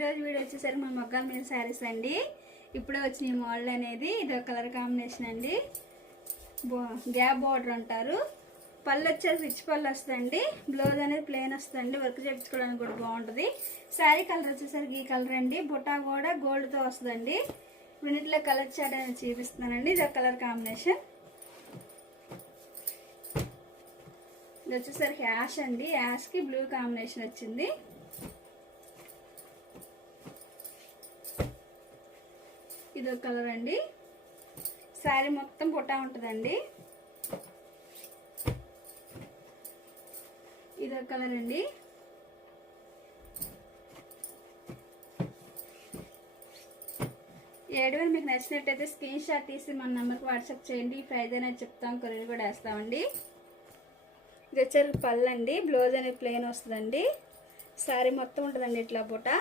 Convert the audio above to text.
ఈరోజు వీడియో వచ్చేసరికి మన మొగ్గాల మీద శారీస్ అండి. ఇప్పుడే వచ్చిన ఈ మోడల్ అనేది ఇది ఒక కలర్ కాంబినేషన్ అండి. గ్యాప్ బార్డర్ అంటారు. పళ్ళు వచ్చేసి రిచ్ పళ్ళు వస్తుందండి. బ్లౌజ్ అనేది ప్లెయిన్ వస్తుందండి. వర్క్ చేయించుకోవడానికి కూడా బాగుంటుంది. శారీ కలర్ వచ్చేసరికి ఈ కలర్ అండి. బుటా కూడా గోల్డ్తో వస్తుందండి. వీటిలో కలర్ చార్ట్ అనేది చూపిస్తున్నానండి. ఇది ఒక కలర్ కాంబినేషన్. ఇది వచ్చేసరికి యాష్ అండి. యాష్కి బ్లూ కాంబినేషన్ వచ్చింది. ఇది ఒక కలర్ అండి. శారీ మొత్తం బుటా ఉంటుందండి. ఇది ఒక కలర్ అండి. ఏడువేళ మీకు నచ్చినట్టయితే స్క్రీన్ షాట్ తీసి మన నెంబర్కి వాట్సాప్ చేయండి. ప్రైజ్ అనేది చెప్తాం, కొరియర్ కూడా వేస్తామండి. ఇది వచ్చేసరికి పళ్ళు అండి. బ్లౌజ్ అనేది ప్లెయిన్ వస్తుందండి. శారీ మొత్తం ఉంటుందండి ఇట్లా బుటా.